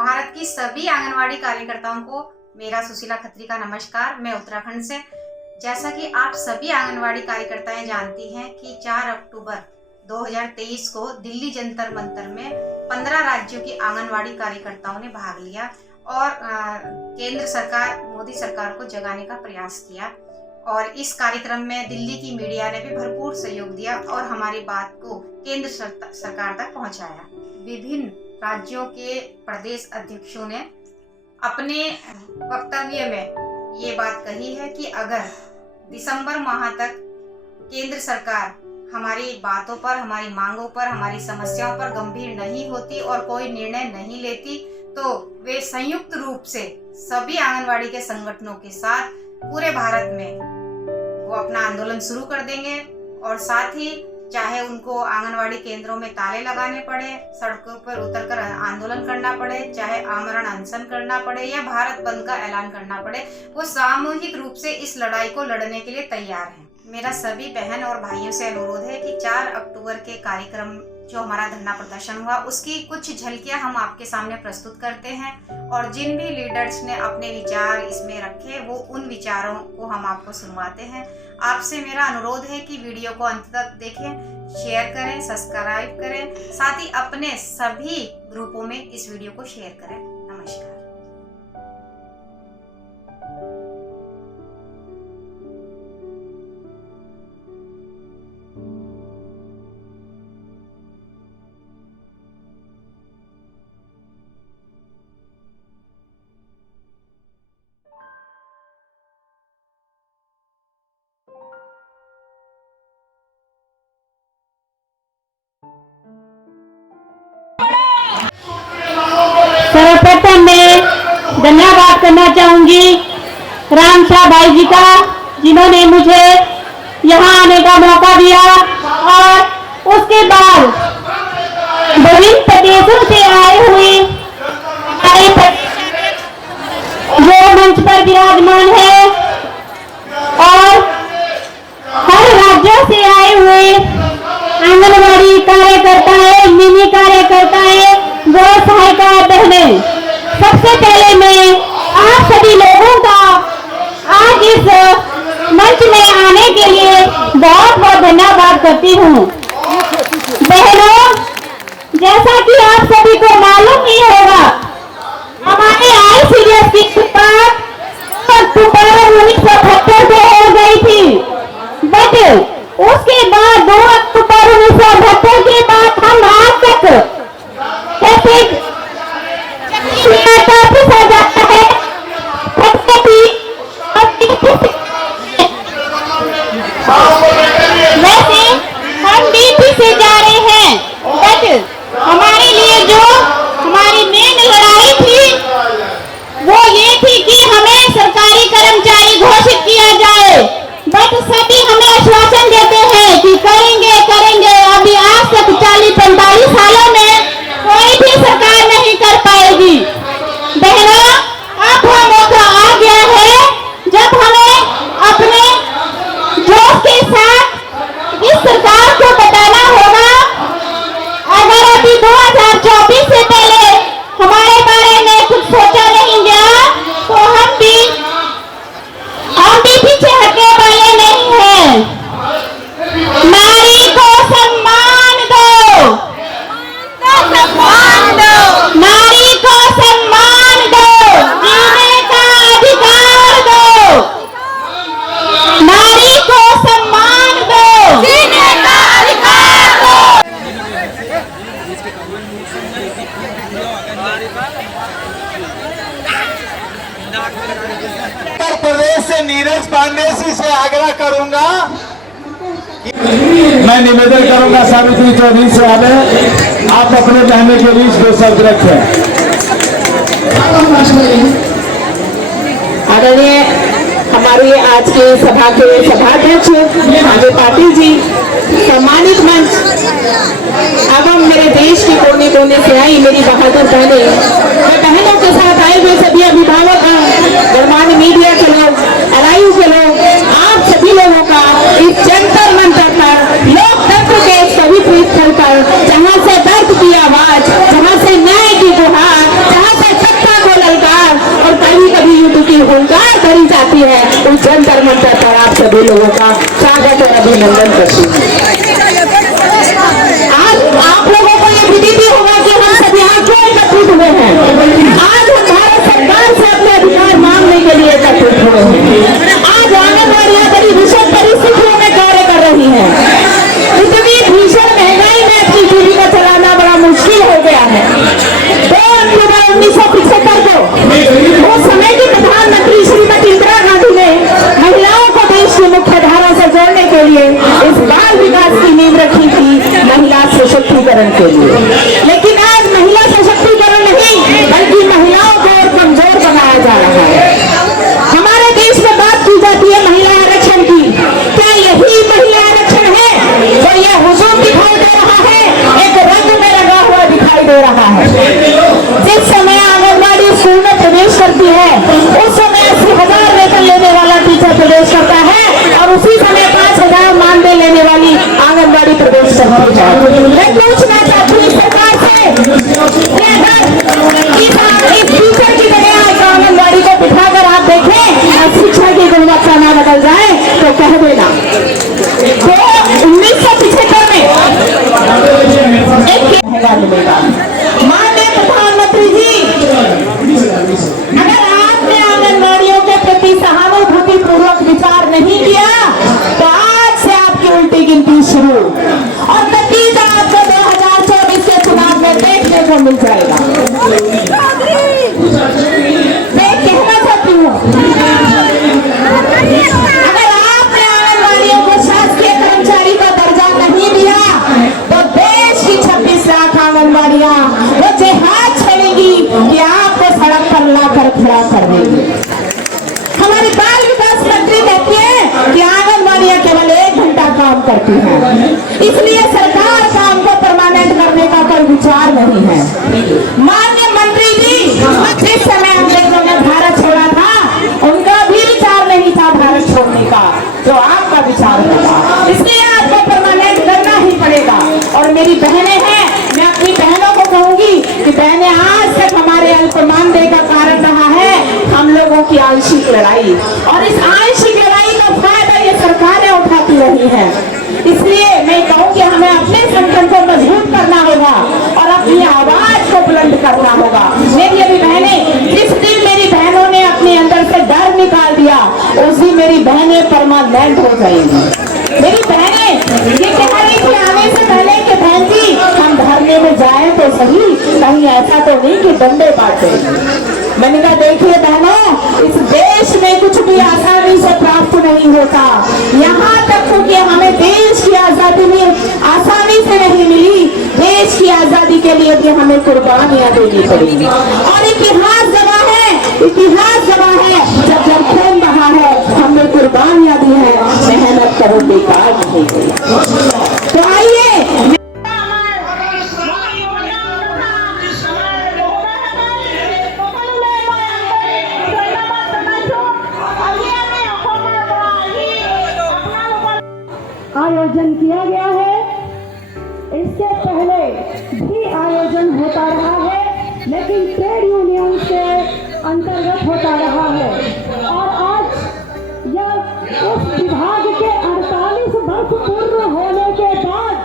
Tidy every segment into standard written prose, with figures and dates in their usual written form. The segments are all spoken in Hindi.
भारत की सभी आंगनवाड़ी कार्यकर्ताओं को मेरा सुशीला खत्री का नमस्कार। मैं उत्तराखंड से। जैसा कि आप सभी आंगनवाड़ी कार्यकर्ताएं जानती हैं कि 4 अक्टूबर 2023 को दिल्ली जंतर मंतर में 15 राज्यों की आंगनवाड़ी कार्यकर्ताओं ने भाग लिया और केंद्र सरकार मोदी सरकार को जगाने का प्रयास किया। और इस कार्यक्रम में दिल्ली की मीडिया ने भी भरपूर सहयोग दिया और हमारी बात को केंद्र सरकार तक पहुंचाया। विभिन्न राज्यों के प्रदेश अध्यक्षों ने अपने वक्तव्य में ये बात कही है कि अगर दिसंबर माह तक केंद्र सरकार हमारी बातों पर, हमारी मांगों पर, हमारी समस्याओं पर गंभीर नहीं होती और कोई निर्णय नहीं लेती तो वे संयुक्त रूप से सभी आंगनवाड़ी के संगठनों के साथ पूरे भारत में वो अपना आंदोलन शुरू कर देंगे। और साथ ही चाहे उनको आंगनवाड़ी केंद्रों में ताले लगाने पड़े, सड़कों पर उतरकर आंदोलन करना पड़े, चाहे आमरण अनशन करना पड़े या भारत बंद का ऐलान करना पड़े, वो सामूहिक रूप से इस लड़ाई को लड़ने के लिए तैयार हैं। मेरा सभी बहन और भाइयों से अनुरोध है कि 4 अक्टूबर के कार्यक्रम जो हमारा धरना प्रदर्शन हुआ उसकी कुछ झलकियां हम आपके सामने प्रस्तुत करते हैं और जिन भी लीडर्स ने अपने विचार इसमें रखे वो उन विचारों को हम आपको सुनवाते हैं। आपसे मेरा अनुरोध है कि वीडियो को अंत तक देखें, शेयर करें, सब्सक्राइब करें, साथ ही अपने सभी ग्रुपों में इस वीडियो को शेयर करें। नमस्कार। सर्वप्रथम मैं धन्यवाद करना चाहूंगी राम शाह भाई जी का, जिन्होंने मुझे यहाँ आने का मौका दिया। और उसके बाद विभिन्न प्रदेशों से आए हुए जो मंच पर विराजमान है और हर राज्यों से आए हुए आंगनवाड़ी कार्यकर्ताएं, मिनी कार्यकर्ताएं, वो सहायिका बहनें, सबसे पहले मैं आप सभी लोगों का आज इस मंच में आने के लिए बहुत बहुत धन्यवाद करती हूँ। बहनों, जैसा कि आप सभी को मालूम ही होगा, हमारे ICDS की शुरुआत 1978 से हो गई थी, बट उसके बाद 2 अक्टूबर 1978 के बाद हम आज तक वैसे हम डीपी से जा रहे हैं, बट हमारे लिए जो हमारी मेन लड़ाई थी वो ये थी कि हमें सरकारी कर्मचारी घोषित किया जाए। बट सभी हमें आश्वासन देते हैं कि करेंगे करेंगे, अभी आज तक 40-45 सालों में कोई भी सरकार नहीं कर पाएगी। बहनों, अब वह मौका आ गया है जब हमें अपने जोश के साथ इस सरकार को बताना होगा। अगर अभी 2024 से पहले हमारे बारे में कुछ सोचा नहीं गया तो हम भी पीछे हटने वाले नहीं हैं। नारी को सम्मान दो, नारी को सम्मान दो, जीने का अधिकार दो, नारी को सम्मान दो, जीने का अधिकार दो। उत्तर प्रदेश से नीरज पांडे जी से आग्रह करूंगा, मैं निवेदन करूंगा सावित्री चौधरी से आगे आप अपने बहने के बीच 2 शब्द रखें। आदरणीय हमारे आज के सभा के सभाध्यक्ष आगे पाटिल जी, सम्मानित मंच एवं मेरे देश के कोने कोने से आई मेरी बहादुर बहनें, मैं बहनों के साथ आए हुए सभी अभिभावक, गणमान्य मीडिया के लोग, LIU के लोग, आप सभी लोगों का इस जंतर मंतर पर, लोकतंत्र के पवित्र स्थल पर, जहाँ से दर्द की आवाज, जहाँ से न्याय की गुहार, जहाँ से सभी लोगों का स्वागत और अभिनंदन करती हूँ। आज आप लोगों को ये विदित भी होगा कि हम सब यहाँ क्यों एकत्रित हुए हैं। आज हम भारत सरकार से अपने अधिकार मांगने के लिए एकत्रित हुए हैं। आज आंगनबाड़ियां बड़ी विषम परिस्थितियों में कार्य कर रही है। इतनी भीषण महंगाई में अपनी जीविका चलाना बड़ा मुश्किल हो गया है। 2 अक्टूबर 1975 को उस समय की प्रधानमंत्री श्रीमती इंदिरा गांधी ने महिलाओं को देश की मुख्य धारा से जोड़ने के लिए इस बाल विकास की नींव रखी थी, महिला सशक्तिकरण के लिए। लेकिन आज महिला सशक्तिकरण नहीं बल्कि महिलाओं को और कमजोर बनाया जा रहा है। हमारे देश में बात की जाती है महिला आरक्षण की। क्या यही महिला आरक्षण है? तो यह हुजूम दिखाई दे रहा है, एक रंग में लगा हुआ दिखाई दे रहा है। जिस समय आंगनबाड़ी स्कूल में प्रवेश करती है उस समय 80,000 वेतन लेने वाला टीचर प्रवेश करता है और उसी समय 5,000 मानदेय लेने वाली आंगनबाड़ी प्रवेश करती है। मैं पूछना चाहती हूँ सरकार से कि अगर इस टीचर की जगह आंगनबाड़ी को बिठाकर आप देखें और शिक्षा की गुणवत्ता न बदल जाए तो कह देना। तो 1975 में एक मिलेगा। माननीय प्रधानमंत्री जी, अगर आपने आंगनबाड़ियों के प्रति सहानुभूति पूर्वक विचार नहीं किया तो आज से आपकी उल्टी गिनती शुरू और नतीजा आपको 2024 के चुनाव में देखने को मिल जाएगा। मैं कहना चाहती हूँ, अगर आपने आंगनबाड़ियों को शासकीय कर्मचारी का दर्जा नहीं दिया तो देश की 26 लाख आंगनबाड़ियां वो जिहाद छेड़ेगी कि आपको सड़क पर लाकर खड़ा कर देंगे। हमारी बाल विकास मंत्री कहती है कि आंगनबाड़ियां केवल 1 घंटा काम करती हैं, इसलिए सरकार काम को परमानेंट करने का कोई विचार नहीं है। माननीय मंत्री जी, जिस समय अंग्रेजों ने भारत छोड़ा था उनका भी विचार नहीं था भारत छोड़ने का जो आपका विचार होगा, इसलिए आपको परमानेंट करना ही पड़ेगा। और मेरी बहनें हैं, मैं अपनी बहनों को कहूंगी कि बहनें आज तक हमारे अल्प मानदेय का कारण रहा है हम लोगों की आंशिक लड़ाई, और इस आंशिक लड़ाई का फायदा ये सरकारें उठाती रही है। इसलिए मैं कहूँ कि हमें अपने संगठन को मजबूत करना होगा और अपनी आवाज को बुलंद करना होगा। मेरी अभी बहनें, जिस दिन मेरी बहनों ने अपने अंदर से डर निकाल दिया उस दिन मेरी बहनें परमानेंट हो जाएंगी। मेरी बहनें ये कह रही थी आने से पहले कि बहन जी हम धरने में जाए तो सही, कहीं ऐसा तो नहीं कि डंडे बांटे। मैंने कहा देखिए बहनों, इस देश में कुछ भी आसानी से प्राप्त नहीं होता। यहाँ तक कि हमें देश की आजादी भी आसानी से नहीं मिली, देश की आजादी के लिए भी हमें कुर्बानियां देनी पड़ी। और इतिहास गवाह है जब जब खून बहा है हमने कुर्बानियां दी है, मेहनत करो बेकार नहीं गई। तो आइए आयोजन किया गया है। इससे पहले भी आयोजन होता रहा है लेकिन ट्रेड यूनियन के अंतर्गत होता रहा है और आज यह उस विभाग के 48 वर्ष पूर्ण होने के बाद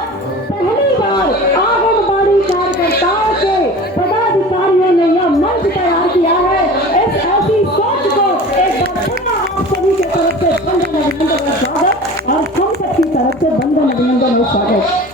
पहली बार आंगनबाड़ी कार्यकर्ताओं के पदाधिकारियों ने यह मंच तैयार किया है। इस ऐसी सोच को एक बार पुनः आप सभी के तरफ से बंधन अभिनंदन और स्वागत और हम सबकी तरफ से बंधन अभिनंदन और स्वागत।